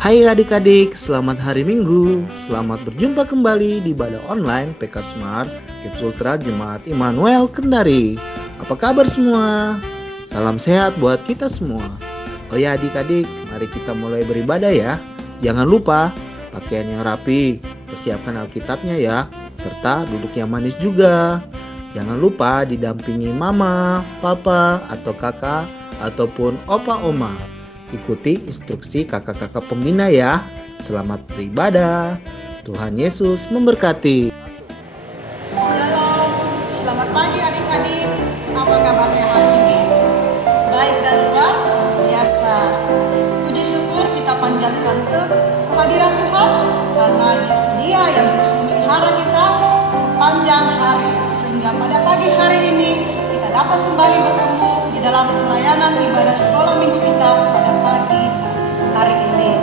Hai adik-adik, selamat hari Minggu. Selamat berjumpa kembali di ibadah online PK Smart Kipsultra Jemaat Immanuel Kendari. Apa kabar semua? Salam sehat buat kita semua. Oh ya adik-adik, mari kita mulai beribadah ya. Jangan lupa pakaian yang rapi, persiapkan Alkitabnya ya, serta duduk yang manis juga. Jangan lupa didampingi mama, papa, atau kakak, ataupun opa oma. Ikuti instruksi kakak-kakak pembina ya. Selamat beribadah. Tuhan Yesus memberkati. Shalom, selamat pagi adik-adik. Apa kabarnya hari ini? Baik dan luar biasa. Puji syukur kita panjatkan ke kehadiran Tuhan, karena Dia yang terus memelihara kita sepanjang hari, sehingga pada pagi hari ini kita dapat kembali bertemu di dalam pelayanan ibadah sekolah minggu kita pada pagi hari ini.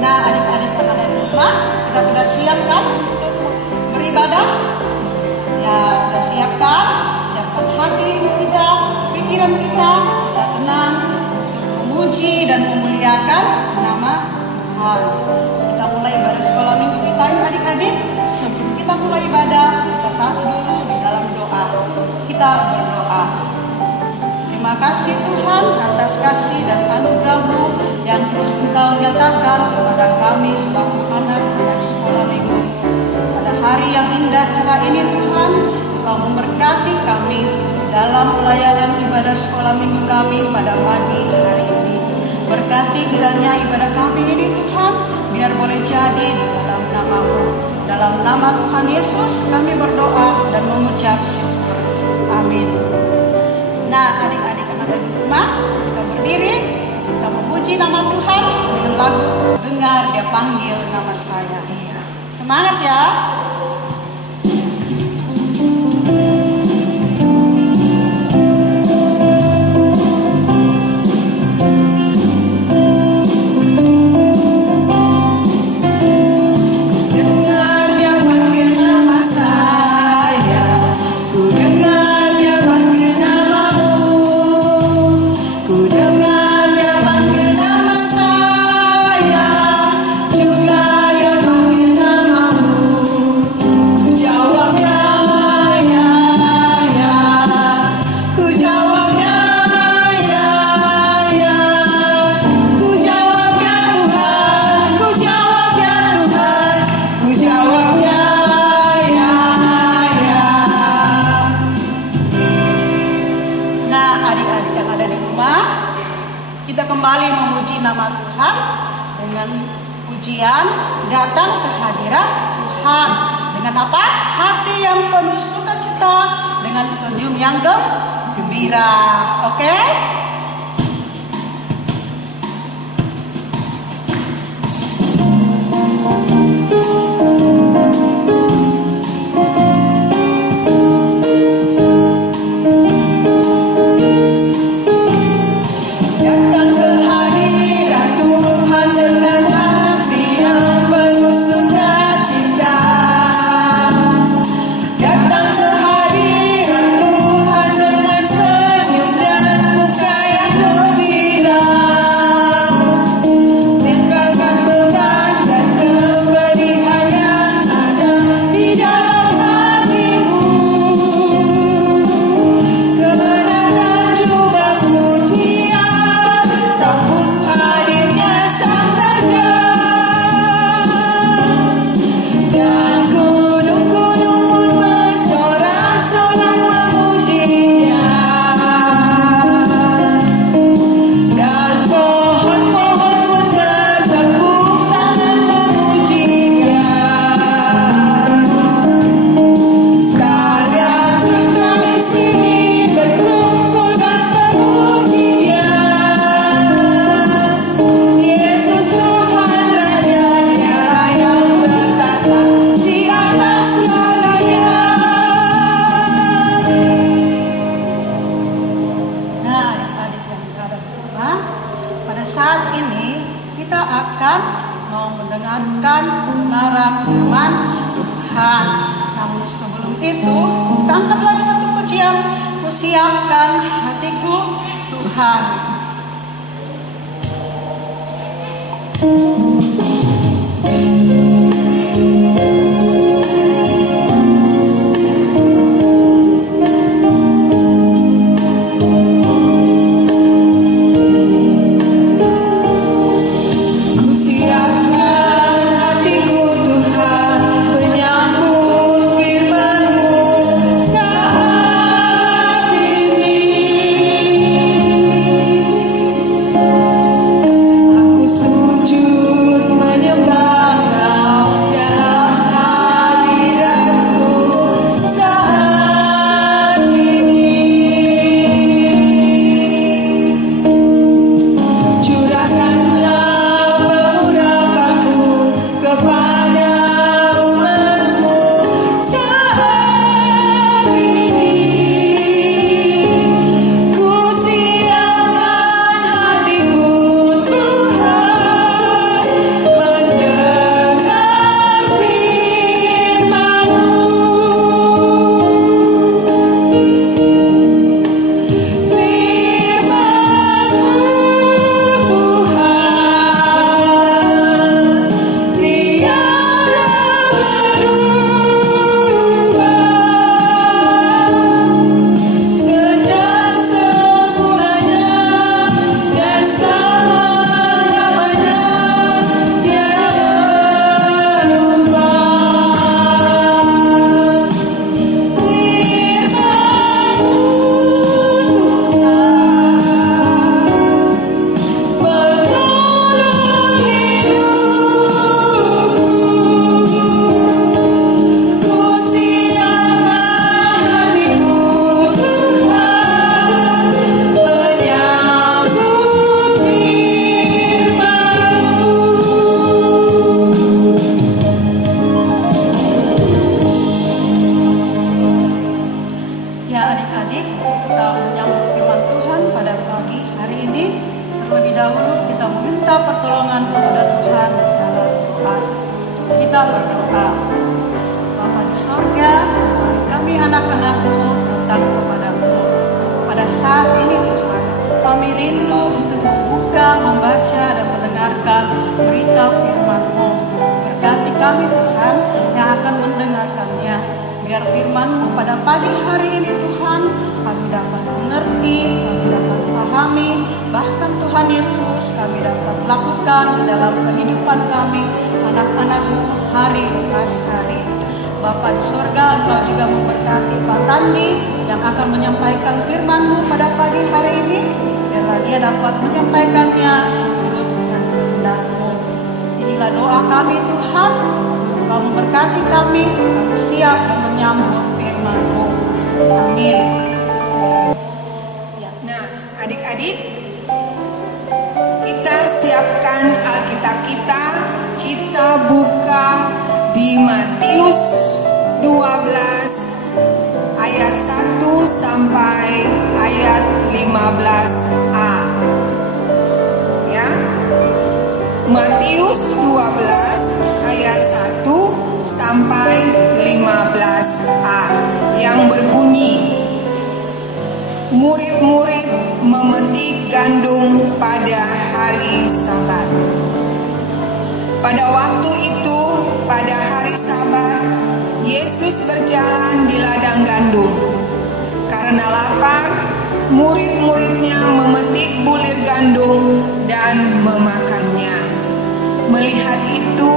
Nah, adik-adik yang ada di rumah, kita sudah siapkan untuk beribadah. Ya, sudah siapkan hati kita, pikiran kita tenang untuk memuji dan memuliakan nama Tuhan. Kita mulai ibadah sekolah minggu kita ini adik-adik. Sebelum kita mulai ibadah, kita satu dulu di dalam doa. Kita berdoa. Terima kasih Tuhan atas kasih dan anugerah-Mu yang terus Engkau nyatakan kepada kami selaku anak-anak sekolah minggu. Pada hari yang indah cerah ini Tuhan, Engkau memberkati kami dalam pelayanan ibadah sekolah minggu kami pada pagi hari ini. Berkati kiranya ibadah kami ini Tuhan, biar boleh jadi dalam nama-Mu. Dalam nama Tuhan Yesus kami berdoa dan mengucap syukur. Amin. Nah, adik-adik yang ada di rumah, kita berdiri, kita memuji nama Tuhan dengan lagu Dengar Dia Panggil Nama Saya. Semangat ya. Kita kembali memuji nama Tuhan dengan pujian datang ke hadirat Tuhan. Dengan apa? Hati yang penuh sukacita, dengan senyum yang gembira. Oke? Saat ini kita akan mau mendengarkan kebenaran firman Tuhan. Namun sebelum itu, kita angkat lagi satu pujian. Kusiapkan hatiku Tuhan. minta pertolongan kepada Tuhan dalam doa. Kita berdoa. Bapa di sorga, kami anak-anak-Mu datang kepadamu. Pada saat ini Tuhan, kami rindu untuk membuka, membaca, dan mendengarkan berita firman-Mu. Berkati kami Tuhan yang akan mendengarkannya. Biar firman-Mu pada pagi hari ini Tuhan, kami dapat mengerti, kami dapat pahami, bahkan Tuhan Yesus kami dapat lakukan di dalam kehidupan kami, anak-anak-Mu hari lepas hari. Bapa di surga, Engkau juga memberkati Pak Tandi yang akan menyampaikan firman-Mu pada pagi hari ini. Biarlah dia dapat menyampaikannya seturut dengan kehendak-Mu. Inilah doa kami Tuhan. Engkau memberkati kami siap dan menyambut firman-Mu. Amin. Nah, adik-adik, kita siapkan Alkitab kita. Kita buka di Matius 12 ayat 1 sampai ayat 15a. Ya. Matius 12 ayat 1 sampai 15a yang berbunyi, murid-murid memetik gandum pada hari Sabat. Pada waktu itu, pada hari Sabat, Yesus berjalan di ladang gandum. Karena lapar, murid-muridnya memetik bulir gandum dan memakannya. Melihat itu,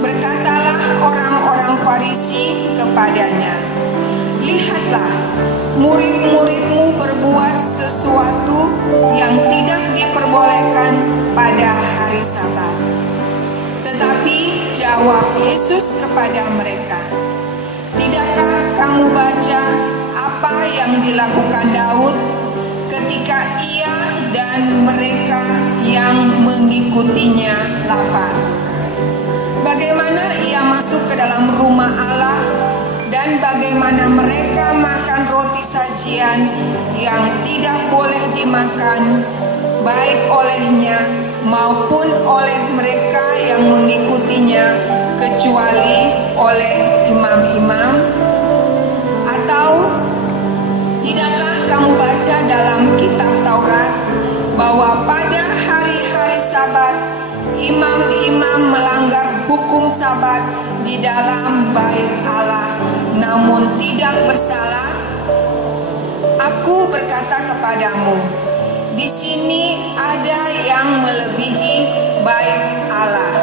berkatalah orang-orang Farisi kepadanya, "Lihatlah, murid-muridmu berbuat sesuatu yang tidak diperbolehkan pada hari Sabat." Tetapi jawab Yesus kepada mereka, "Tidakkah kamu baca apa yang dilakukan Daud ketika ia dan mereka yang mengikutinya lapar? Bagaimana ia masuk ke dalam rumah Allah dan bagaimana mereka makan roti sajian yang tidak boleh dimakan baik olehnya maupun oleh mereka yang mengikutinya kecuali oleh imam-imam? Atau tidakkah kamu baca dalam kitab Taurat bahwa pada hari-hari Sabat imam-imam melanggar hukum Sabat di dalam bait Allah namun tidak bersalah? Aku berkata kepadamu, di sini ada yang melebihi bait Allah.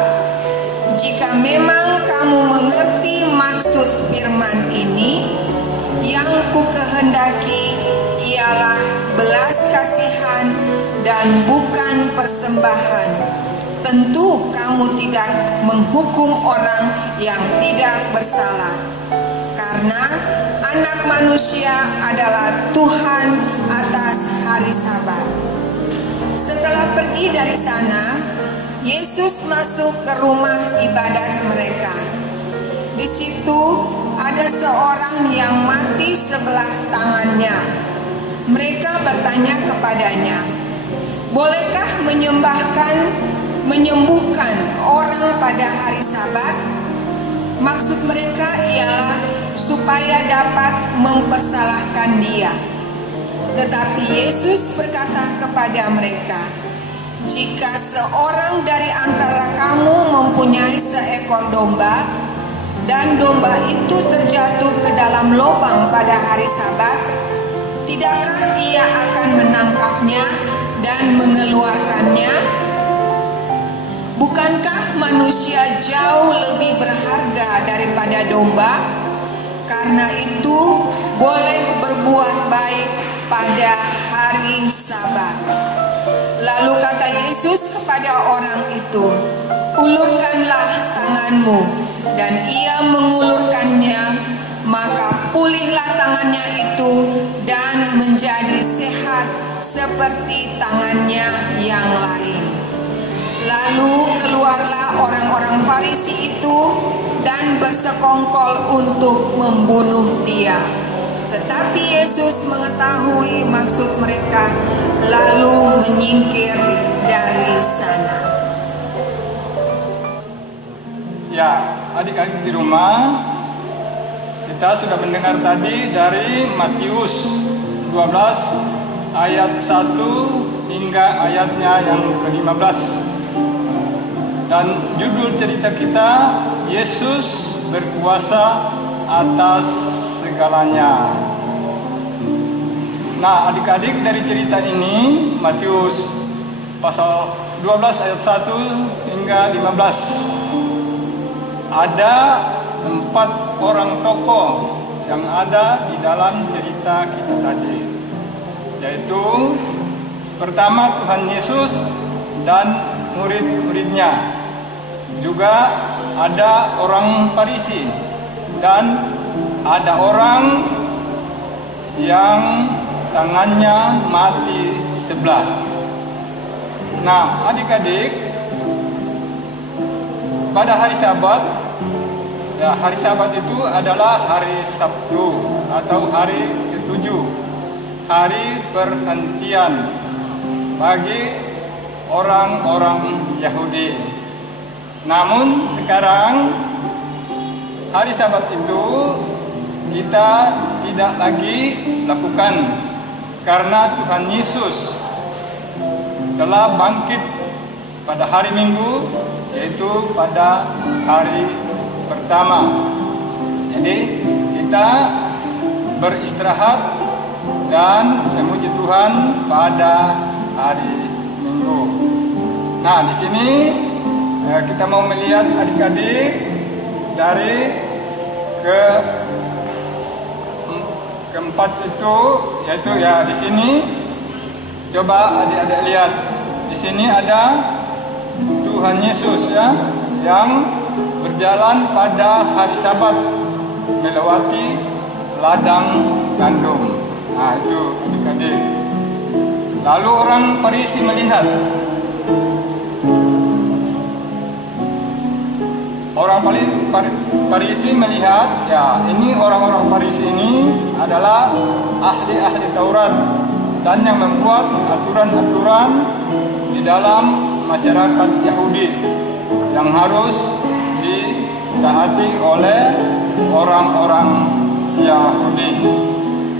Jika memang kamu mengerti maksud firman ini, yang kukehendaki ialah belas kasihan dan bukan persembahan. Tentu kamu tidak menghukum orang yang tidak bersalah, karena Anak Manusia adalah Tuhan atas hari Sabat." Setelah pergi dari sana, Yesus masuk ke rumah ibadat mereka. Di situ ada seorang yang mati sebelah tangannya. Mereka bertanya kepadanya, "Bolehkah menyembuhkan orang pada hari Sabat?" Maksud mereka ialah supaya dapat mempersalahkan dia. Tetapi Yesus berkata kepada mereka, "Jika seorang dari antara kamu mempunyai seekor domba, dan domba itu terjatuh ke dalam lubang pada hari Sabat, tidakkah ia akan menangkapnya dan mengeluarkannya? Bukankah manusia jauh lebih berharga daripada domba? Karena itu boleh berbuat baik pada hari Sabat." Lalu kata Yesus kepada orang itu, "Ulurkanlah tanganmu." Dan ia mengulurkannya, maka pulihlah tangannya itu dan menjadi sehat seperti tangannya yang lain. Lalu keluarlah orang-orang Farisi itu dan bersekongkol untuk membunuh dia. Tetapi Yesus mengetahui maksud mereka, lalu menyingkir dari sana. Ya, adik-adik di rumah, kita sudah mendengar tadi dari Matius 12 ayat 1 hingga ayatnya yang ke-15. Dan judul cerita kita, Yesus berkuasa atas segalanya. Nah, adik-adik, dari cerita ini Matius pasal 12 ayat 1 hingga 15, ada 4 orang tokoh yang ada di dalam cerita kita tadi, yaitu pertama Tuhan Yesus dan murid-muridnya. Juga ada orang Farisi dan ada orang yang tangannya mati sebelah. Nah, adik-adik, pada hari Sabat, ya, hari Sabat itu adalah hari Sabtu atau hari ke-7, hari perhentian bagi orang-orang Yahudi. Namun sekarang hari Sabat itu kita tidak lagi lakukan karena Tuhan Yesus telah bangkit pada hari Minggu, yaitu pada hari pertama. Jadi kita beristirahat dan memuji Tuhan pada hari Minggu. Nah, di sini kita mau melihat adik-adik dari keempat itu, yaitu ya di sini. Coba adik-adik lihat, di sini ada Tuhan Yesus ya, yang berjalan pada hari Sabat melewati ladang gandum. Nah, itu adik-adik. Lalu orang Farisi melihat. Orang Farisi melihat, ya, ini orang-orang Farisi ini adalah ahli-ahli Taurat dan yang membuat aturan-aturan di dalam masyarakat Yahudi yang harus ditaati oleh orang-orang Yahudi.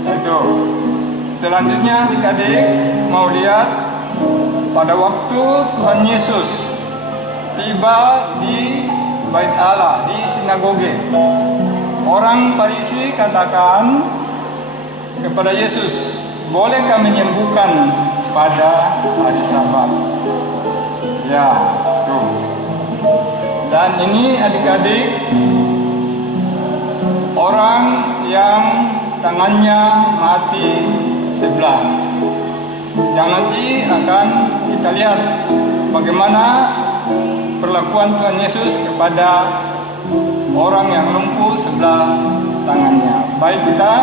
Itu. Selanjutnya adik-adik mau lihat pada waktu Tuhan Yesus tiba di Bait Allah, di sinagoge. Orang Farisi katakan kepada Yesus, bolehkah menyembuhkan pada hari Sabat? Ya, tuh. Dan ini adik-adik, orang yang tangannya mati sebelah. Yang nanti akan kita lihat bagaimana perlakuan Tuhan Yesus kepada orang yang lumpuh sebelah tangannya. Baik, kita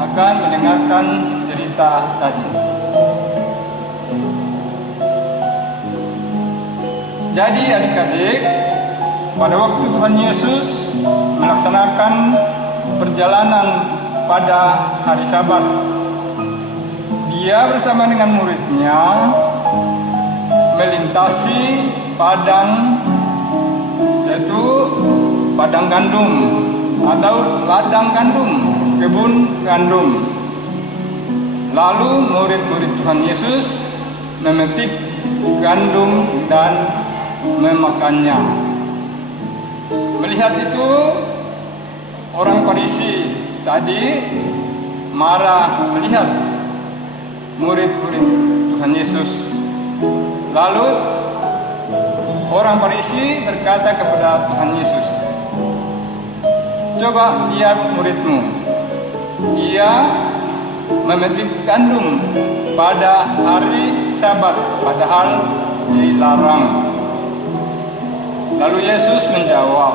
akan mendengarkan cerita tadi. Jadi adik-adik, pada waktu Tuhan Yesus melaksanakan perjalanan pada hari Sabat, dia bersama dengan muridnya melintasi padang, yaitu padang gandum atau ladang gandum, kebun gandum. Lalu murid-murid Tuhan Yesus memetik gandum dan memakannya. Melihat itu, orang Farisi tadi marah melihat murid-murid Tuhan Yesus. Lalu orang Farisi berkata kepada Tuhan Yesus, coba lihat muridmu, ia memetik gandum pada hari Sabat, padahal dilarang. Lalu Yesus menjawab,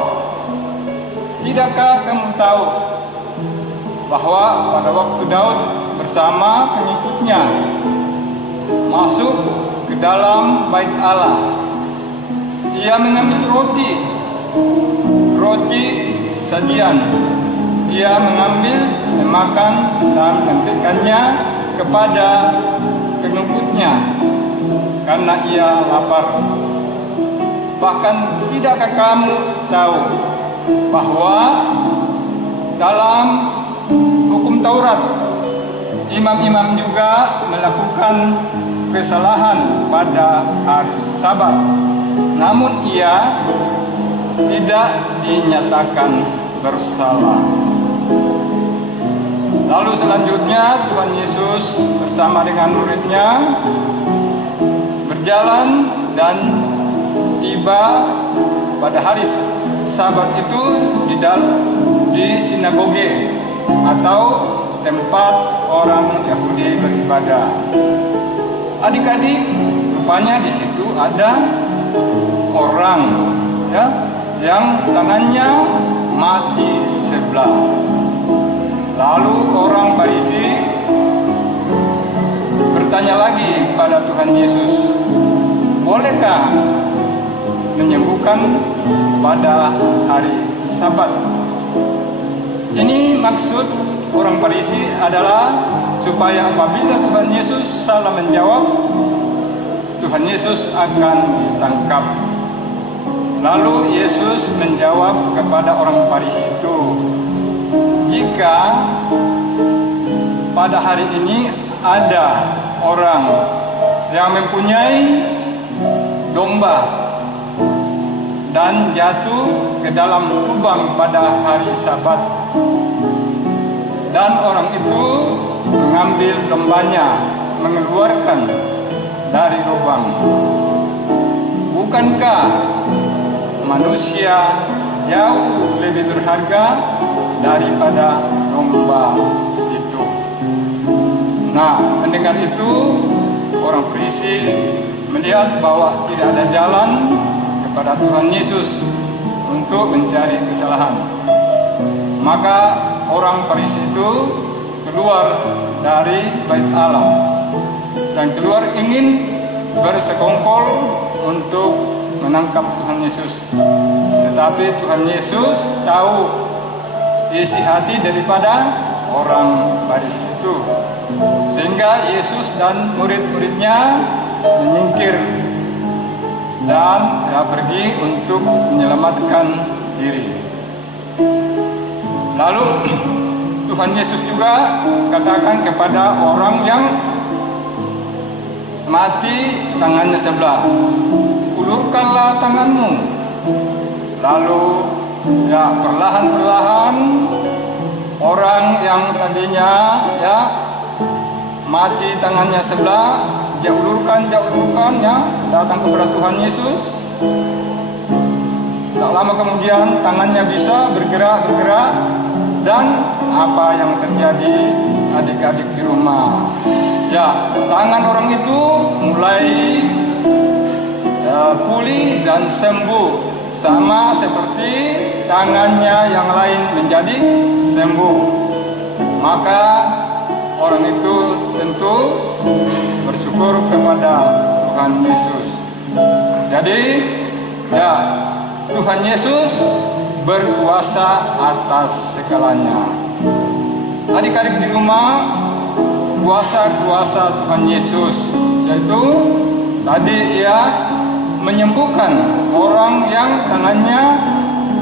tidakkah kamu tahu bahwa pada waktu Daud bersama pengikutnya masuk ke dalam Bait Allah, ia mengambil roti sajian, dia mengambil, memakan dan memberikannya kepada pengikutnya karena ia lapar. Bahkan tidakkah kamu tahu bahwa dalam hukum Taurat, imam-imam juga melakukan kesalahan pada hari Sabat, namun ia tidak dinyatakan bersalah. Lalu selanjutnya Tuhan Yesus bersama dengan murid-Nya berjalan dan tiba pada hari Sabat itu di sinagoge atau tempat orang Yahudi beribadah. Adik-adik, rupanya di situ ada orang ya yang tangannya mati sebelah. Lalu orang Farisi bertanya lagi pada Tuhan Yesus, bolehkah menyembuhkan pada hari Sabat? Ini maksud orang Farisi adalah supaya apabila Tuhan Yesus salah menjawab, Tuhan Yesus akan ditangkap. Lalu Yesus menjawab kepada orang Farisi itu, jika pada hari ini ada orang yang mempunyai domba dan jatuh ke dalam lubang pada hari Sabat, dan orang itu mengambil dombanya, mengeluarkan dari lubang, bukankah manusia jauh lebih berharga daripada domba itu? Nah, mendengar itu orang Farisi melihat bahwa tidak ada jalan kepada Tuhan Yesus untuk mencari kesalahan. Maka orang Farisi itu keluar dari bait Allah dan keluar ingin bersekongkol untuk menangkap Tuhan Yesus. Tetapi Tuhan Yesus tahu isi hati daripada orang Farisi itu, sehingga Yesus dan murid-muridnya menyingkir dan pergi untuk menyelamatkan diri. Lalu Tuhan Yesus juga katakan kepada orang yang mati tangannya sebelah, ulurkanlah tanganmu. Lalu perlahan-perlahan orang yang tadinya mati tangannya sebelah, dia ulurkan datang kepada Tuhan Yesus. Tak lama kemudian tangannya bisa bergerak, dan apa yang terjadi adik-adik di rumah? Tangan orang itu mulai pulih dan sembuh, sama seperti tangannya yang lain menjadi sembuh. Maka orang itu tentu bersyukur kepada Tuhan Yesus. Jadi Tuhan Yesus berkuasa atas segalanya. Adik-adik di rumah, kuasa-kuasa Tuhan Yesus, yaitu tadi ia menyembuhkan orang yang tangannya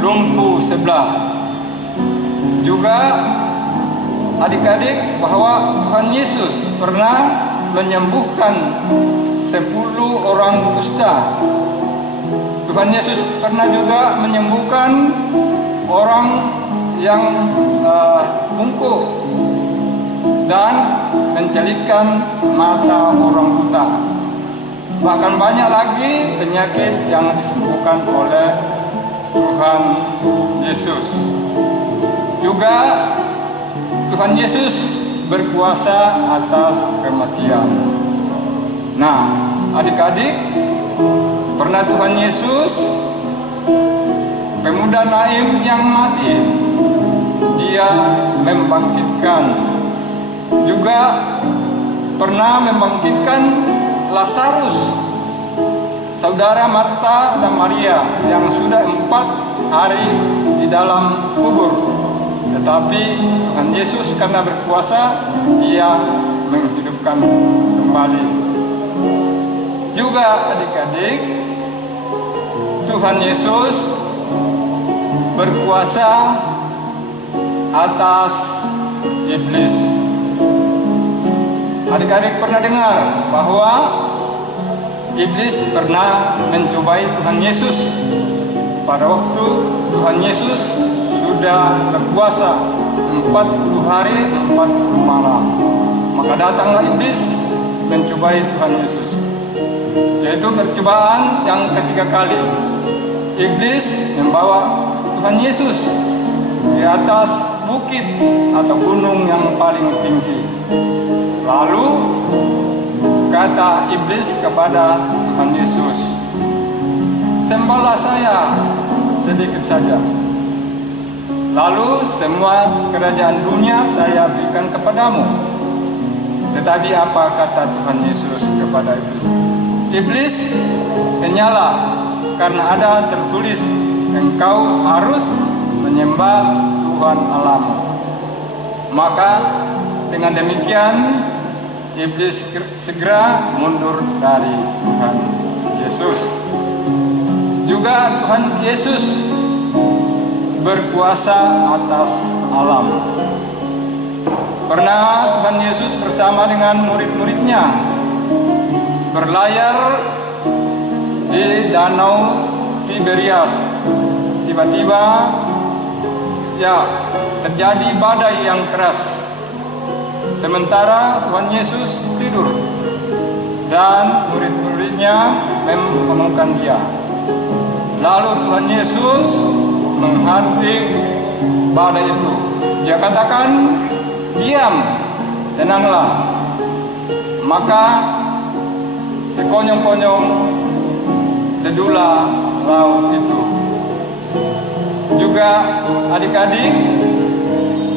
lumpuh sebelah. Juga adik-adik, bahwa Tuhan Yesus pernah menyembuhkan 10 orang kusta. Tuhan Yesus pernah juga menyembuhkan orang yang bungkuk dan mencelikkan mata orang buta. Bahkan banyak lagi penyakit yang disembuhkan oleh Tuhan Yesus. Juga Tuhan Yesus berkuasa atas kematian. Nah, adik-adik, pernah Tuhan Yesus pemuda Naim yang mati, dia membangkitkan. Juga pernah membangkitkan Lazarus, saudara Marta dan Maria yang sudah 4 hari di dalam kubur. Tetapi Tuhan Yesus karena berkuasa, ia menghidupkan kembali. Juga adik-adik, Tuhan Yesus berkuasa atas iblis. Adik-adik pernah dengar bahwa iblis pernah mencobai Tuhan Yesus pada waktu Tuhan Yesus sudah berpuasa 40 hari 40 malam. Maka datanglah iblis mencobai Tuhan Yesus. Yaitu percobaan yang ketiga kali. Iblis membawa Tuhan Yesus di atas bukit atau gunung yang paling tinggi. Lalu kata iblis kepada Tuhan Yesus, "Sembahlah saya sedikit saja. Lalu semua kerajaan dunia saya berikan kepadamu." Tetapi apa kata Tuhan Yesus kepada iblis? Iblis menyala karena ada tertulis, "Engkau harus menyembah Tuhan Allahmu." Maka dengan demikian iblis segera mundur dari Tuhan Yesus. Juga Tuhan Yesus berkuasa atas alam. Pernah Tuhan Yesus bersama dengan murid-muridnya berlayar di danau Tiberias. Tiba-tiba terjadi badai yang keras. Sementara Tuhan Yesus tidur dan murid-muridnya membangunkan dia. Lalu Tuhan Yesus menghadang badai itu. Dia katakan, "Diam, tenanglah." Maka sekonyong-konyong teduhlah laut itu. Juga adik-adik,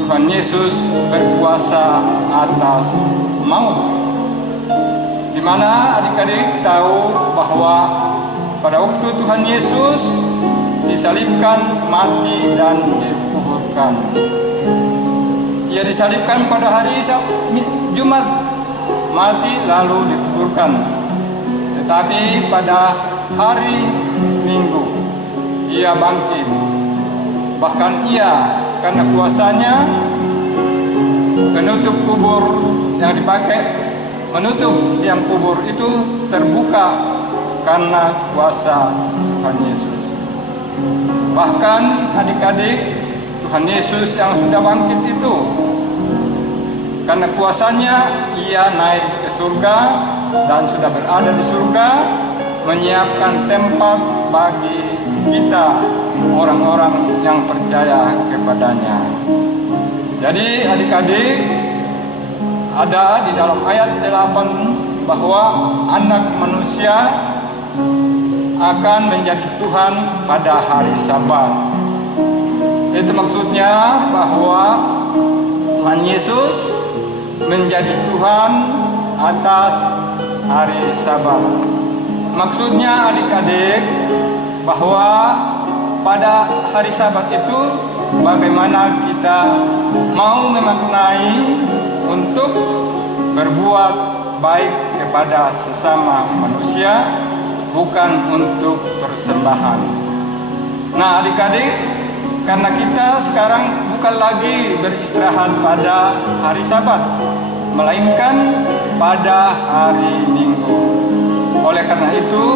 Tuhan Yesus berkuasa atas maut. Di mana adik-adik tahu bahwa pada waktu Tuhan Yesus disalibkan, mati dan dikuburkan. Ia disalibkan pada hari Jumat, mati lalu dikuburkan. Tetapi pada hari Minggu ia bangkit. Bahkan ia karena kuasanya penutup kubur yang dipakai menutup tiang kubur itu terbuka karena kuasa Tuhan Yesus. Bahkan adik-adik, Tuhan Yesus yang sudah bangkit itu karena kuasanya ia naik ke surga dan sudah berada di surga menyiapkan tempat bagi kita orang-orang yang percaya kepadanya. Jadi adik-adik, ada di dalam ayat 8 bahwa anak manusia akan menjadi Tuhan pada hari Sabat. Itu maksudnya bahwa Tuhan Yesus menjadi Tuhan atas hari Sabat. Maksudnya adik-adik bahwa pada hari Sabat itu bagaimana kita mau memaknai untuk berbuat baik kepada sesama manusia, bukan untuk persembahan. Nah adik-adik, karena kita sekarang bukan lagi beristirahat pada hari Sabat, melainkan pada hari Minggu. Oleh karena itu,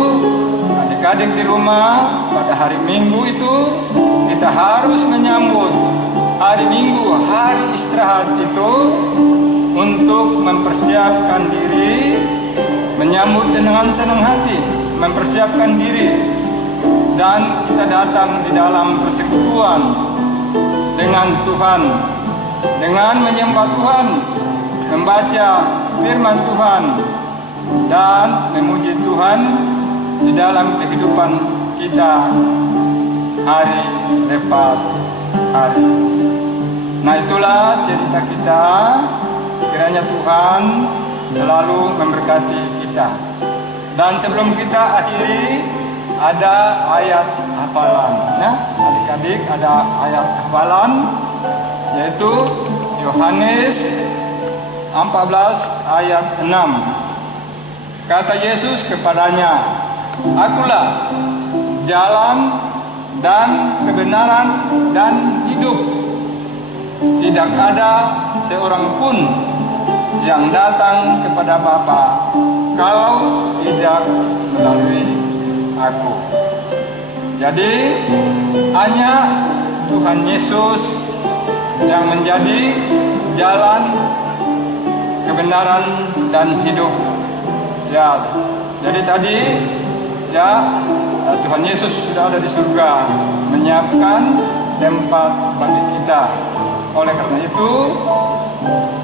adik-adik di rumah pada hari Minggu itu kita harus menyambut hari Minggu, hari istirahat itu untuk mempersiapkan diri, menyambut dengan senang hati, mempersiapkan diri, dan kita datang di dalam persekutuan dengan Tuhan, dengan menyembah Tuhan, membaca firman Tuhan, dan memuji Tuhan di dalam kehidupan kita hari lepas hari. Nah itulah cerita kita. Kiranya Tuhan selalu memberkati kita. Dan sebelum kita akhiri, ada ayat hafalan. Ya, adik-adik, ada ayat hafalan, yaitu Yohanes 14 ayat 6. Kata Yesus kepadanya, "Akulah jalan dan kebenaran dan hidup. Tidak ada seorang pun yang datang kepada Bapa kalau tidak melalui aku. Jadi hanya Tuhan Yesus yang menjadi jalan, kebenaran dan hidup. Ya, jadi tadi ya Tuhan Yesus sudah ada di surga menyiapkan tempat bagi kita. Oleh karena itu,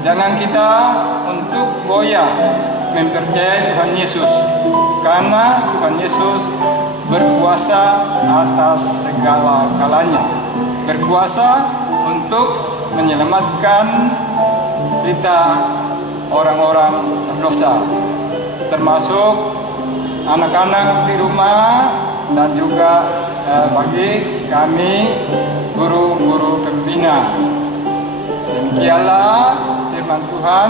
jangan kita untuk goyah mempercayai Tuhan Yesus, karena Tuhan Yesus berkuasa atas segala galanya, berkuasa untuk menyelamatkan kita orang-orang berdosa, termasuk anak-anak di rumah dan juga bagi kami guru-guru pembina. Demikianlah firman Tuhan.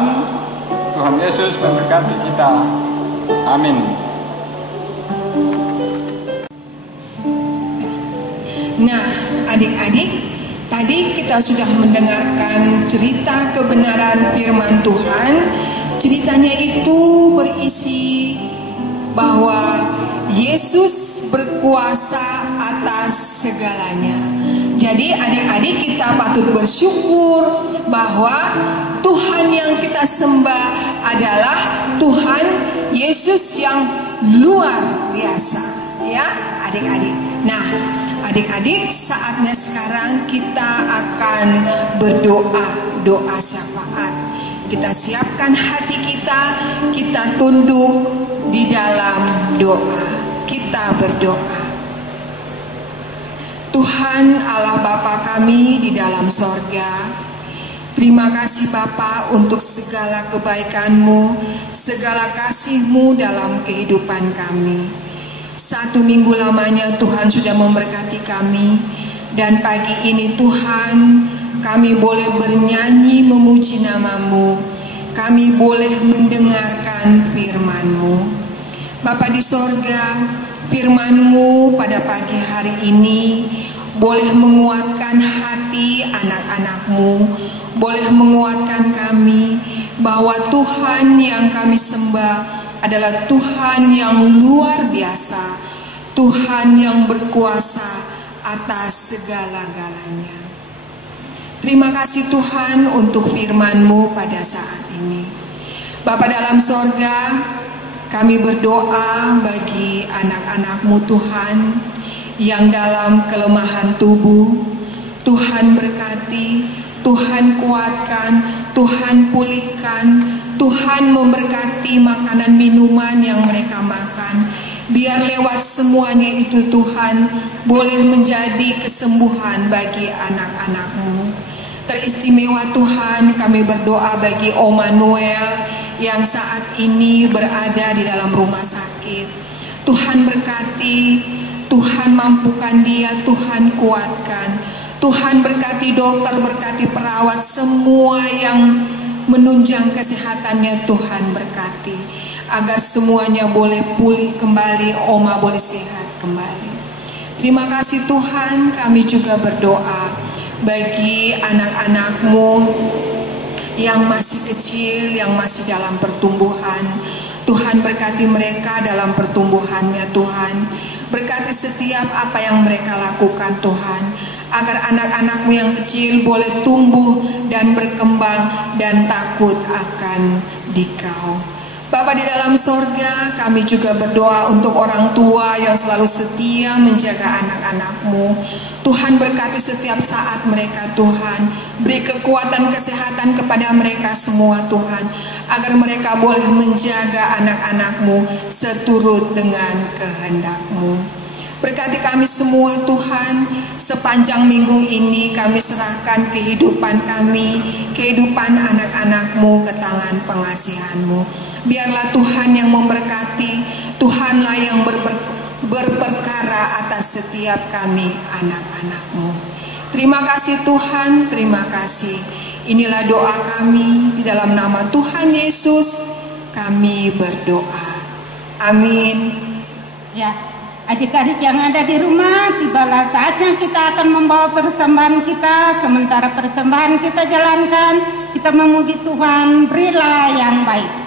Tuhan Yesus memberkati kita. Amin. Nah, adik-adik, tadi kita sudah mendengarkan cerita kebenaran firman Tuhan. Ceritanya itu berisi bahwa Yesus berkuasa atas segalanya. Jadi adik-adik, kita patut bersyukur bahwa Tuhan yang kita sembah adalah Tuhan Yesus yang luar biasa, ya adik-adik. Nah, adik-adik, saatnya sekarang kita akan berdoa, doa syafaat. Kita siapkan hati kita tunduk di dalam doa. Kita berdoa. Tuhan Allah Bapa kami di dalam sorga, terima kasih Bapa untuk segala kebaikan-Mu, segala kasih-Mu dalam kehidupan kami. 1 minggu lamanya Tuhan sudah memberkati kami, dan pagi ini Tuhan kami boleh bernyanyi memuji nama-Mu, kami boleh mendengarkan firman-Mu. Bapa di sorga, firman-Mu pada pagi hari ini boleh menguatkan hati anak-anak-Mu, boleh menguatkan kami bahwa Tuhan yang kami sembah adalah Tuhan yang luar biasa, Tuhan yang berkuasa atas segala-galanya. Terima kasih Tuhan untuk firman-Mu pada saat ini. Bapa dalam sorga, kami berdoa bagi anak-anak-Mu Tuhan yang dalam kelemahan tubuh. Tuhan berkati, Tuhan kuatkan, Tuhan pulihkan, Tuhan memberkati makanan minuman yang mereka makan. Biar lewat semuanya itu Tuhan boleh menjadi kesembuhan bagi anak-anak-Mu. Teristimewa Tuhan, kami berdoa bagi Om Manuel yang saat ini berada di dalam rumah sakit. Tuhan berkati, Tuhan mampukan dia, Tuhan kuatkan. Tuhan berkati dokter, berkati perawat, semua yang menunjang kesehatannya Tuhan berkati. Agar semuanya boleh pulih kembali, Oma boleh sehat kembali. Terima kasih Tuhan, kami juga berdoa bagi anak-anak-Mu yang masih kecil, yang masih dalam pertumbuhan. Tuhan berkati mereka dalam pertumbuhannya Tuhan. Berkati setiap apa yang mereka lakukan Tuhan. Agar anak-anak-Mu yang kecil boleh tumbuh dan berkembang dan takut akan Dikau. Bapa di dalam sorga, kami juga berdoa untuk orang tua yang selalu setia menjaga anak-anak-Mu. Tuhan berkati setiap saat mereka Tuhan. Beri kekuatan kesehatan kepada mereka semua Tuhan. Agar mereka boleh menjaga anak-anak-Mu seturut dengan kehendak-Mu. Berkati kami semua Tuhan. Sepanjang minggu ini kami serahkan kehidupan kami, kehidupan anak-anak-Mu ke tangan pengasihan-Mu. Biarlah Tuhan yang memberkati, Tuhanlah yang berperkara atas setiap kami anak-anak-Mu. Terima kasih Tuhan, terima kasih. Inilah doa kami, di dalam nama Tuhan Yesus kami berdoa. Amin. Ya, Adik-adik yang ada di rumah, tibalah saatnya kita akan membawa persembahan kita. Sementara persembahan kita jalankan, kita memuji Tuhan, berilah yang baik.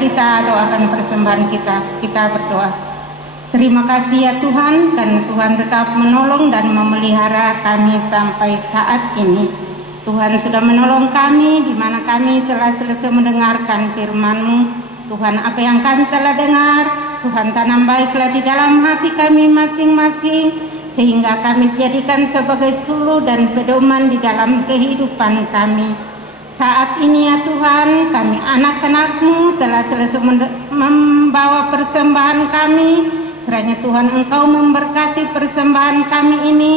Kita doakan persembahan kita berdoa. Terima kasih ya Tuhan, karena Tuhan tetap menolong dan memelihara kami sampai saat ini. Tuhan sudah menolong kami di mana kami telah selesai mendengarkan firman-Mu. Tuhan, apa yang kami telah dengar, Tuhan tanam baiklah di dalam hati kami masing-masing, sehingga kami jadikan sebagai suluh dan pedoman di dalam kehidupan kami. Saat ini ya Tuhan, kami anak-anak-Mu telah selesai membawa persembahan kami. Kiranya Tuhan Engkau memberkati persembahan kami ini,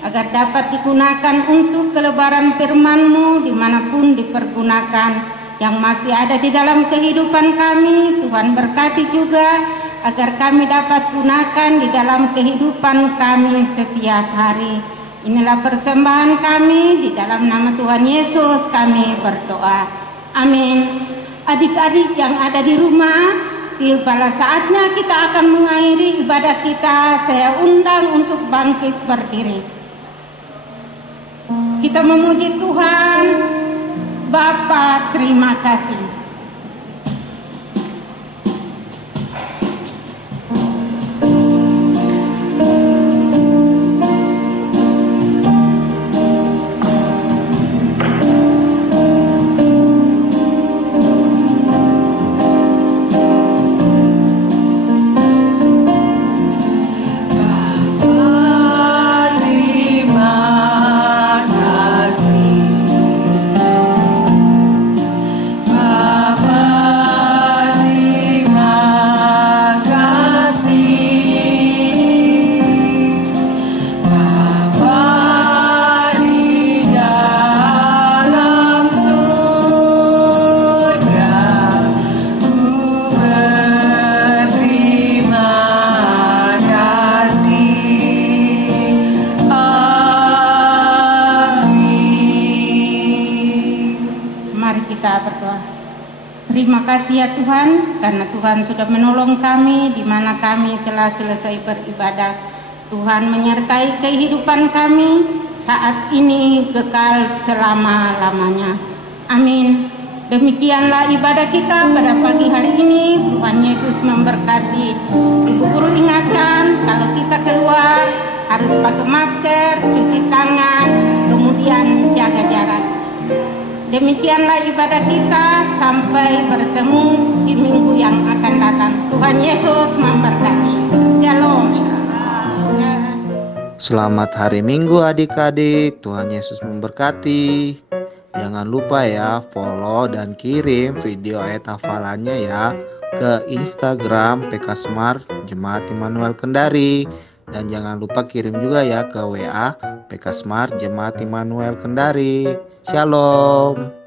agar dapat digunakan untuk kelebaran firman-Mu dimanapun dipergunakan. Yang masih ada di dalam kehidupan kami, Tuhan berkati juga, agar kami dapat gunakan di dalam kehidupan kami setiap hari. Inilah persembahan kami, di dalam nama Tuhan Yesus kami berdoa. Amin. Adik-adik yang ada di rumah, tibalah saatnya kita akan mengakhiri ibadah kita. Saya undang untuk bangkit berdiri. Kita memuji Tuhan. Bapa, terima kasih. Terima kasih ya Tuhan, karena Tuhan sudah menolong kami di mana kami telah selesai beribadah. Tuhan menyertai kehidupan kami saat ini kekal selama-lamanya. Amin. Demikianlah ibadah kita pada pagi hari ini. Tuhan Yesus memberkati. Ibu guru ingatkan, kalau kita keluar harus pakai masker, cuci tangan, kemudian jaga jarak. Demikianlah ibadah kita, sampai bertemu di minggu yang akan datang. Tuhan Yesus memberkati. Shalom. Selamat hari Minggu adik-adik, Tuhan Yesus memberkati. Jangan lupa ya follow dan kirim video ayat hafalannya ya ke Instagram PK Smart Jemaat Immanuel Kendari. Dan jangan lupa kirim juga ya ke WA PK Smart Jemaat Immanuel Kendari. Shalom.